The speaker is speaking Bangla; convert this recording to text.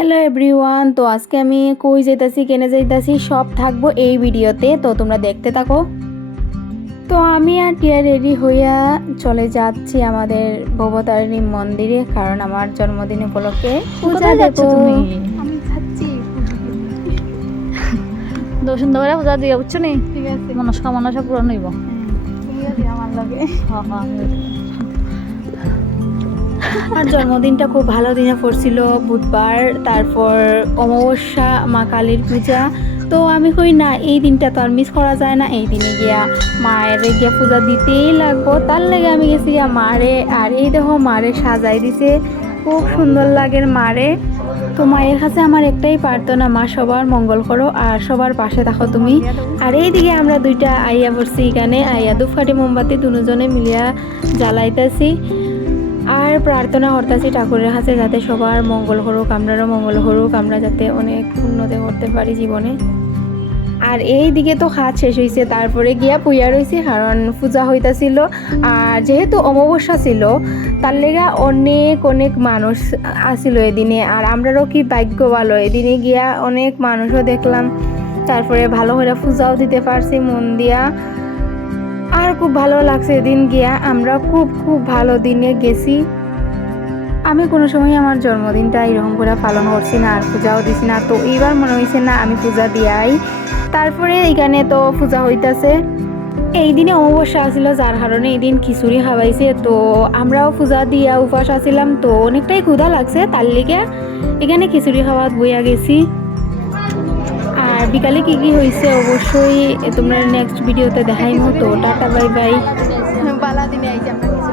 হ্যালো এভরিওয়ান, তো আজকে আমি কই যাইতাছি কেনে যাইতাছি সব থাকবো এই ভিডিওতে, তো তোমরা দেখতে থাকো। তো আমি আর টিয়া রেডি হইয়া চলে যাচ্ছি আমাদের ভবতারিণী মন্দিরে, কারণ আমার জন্মদিন উপলক্ষে পূজা দেবো। তুমি আমি যাচ্ছি দর্শন দেওয়ার পূজা দিয়ে বুঝছো নি, ঠিক আছে, মনস্কামনা সব পূরণ হইব। তুমিও দিও আমার লগে। আমার জন্মদিনটা খুব ভালো দিনে পড়ছিল, বুধবার, তারপর অমাবস্যা, মা কালীর পূজা। তো আমি কই না, এই দিনটা তো আর মিস করা যায় না, এই দিনে গিয়া মায়ের গিয়া পূজা দিতেই লাগবো। তার লেগে আমি গেছি গিয়া মারে, আর এই দেখো মারে সাজাই দিছে, খুব সুন্দর লাগে মারে। তো মায়ের কাছে আমার একটাই প্রার্থনা, মা সবার মঙ্গল করো আর সবার পাশে থাকো তুমি। আর এইদিকে আমরা দুইটা আইয়া পড়ছি, এখানে আইয়া ধূপকাঠি মোমবাতি দুজনে মিলিয়া জ্বালাইতেছি আর প্রার্থনা করতেছি ঠাকুরের কাছে যাতে সবার মঙ্গল করুক, আমরারও মঙ্গল করুক, আমরা যাতে অনেক উন্নতি করতে পারি জীবনে। আর এই দিকে তো খাত শেষ হয়েছে, তারপরে গিয়া পুইয়া রয়েছে, কারণ পূজা হইতাছিল। আর যেহেতু অমাবস্যা ছিল, তার লেগা অনেক অনেক মানুষ আসিল এদিনে। আর আমরারও কি ভাগ্য ভালো, এদিনে গিয়া অনেক মানুষও দেখলাম, তারপরে ভালো করে পূজাও দিতে পারছি মন দিয়া। আর খুব ভালো লাগছে এদিন গিয়া, আমরা খুব খুব ভালো দিনে গেছি। আমি কোনো সময় আমার জন্মদিনটা এরকম করে পালন করছি না, আর পূজাও দিছি না। তো এইবার মনে হয়েছে না আমি পূজা দিয়াই। তারপরে এখানে তো পূজা হইতাছে। এই দিনে অমাবস্যা আসছিল, যার কারণে এই দিন খিচুড়ি খাওয়াইছে। তো আমরাও পূজা দিয়া উপাস আসছিলাম, তো অনেকটাই ক্ষুধা লাগছে, তার লিগে এখানে খিচুড়ি খাওয়া বইয়া গেছি। আর বিকালে কি কি হয়েছে অবশ্যই তোমরা নেক্সট ভিডিওতে দেখাইমো। তো টাটা, বাই বাই। বালা দিনে আইছি আমরা কিছু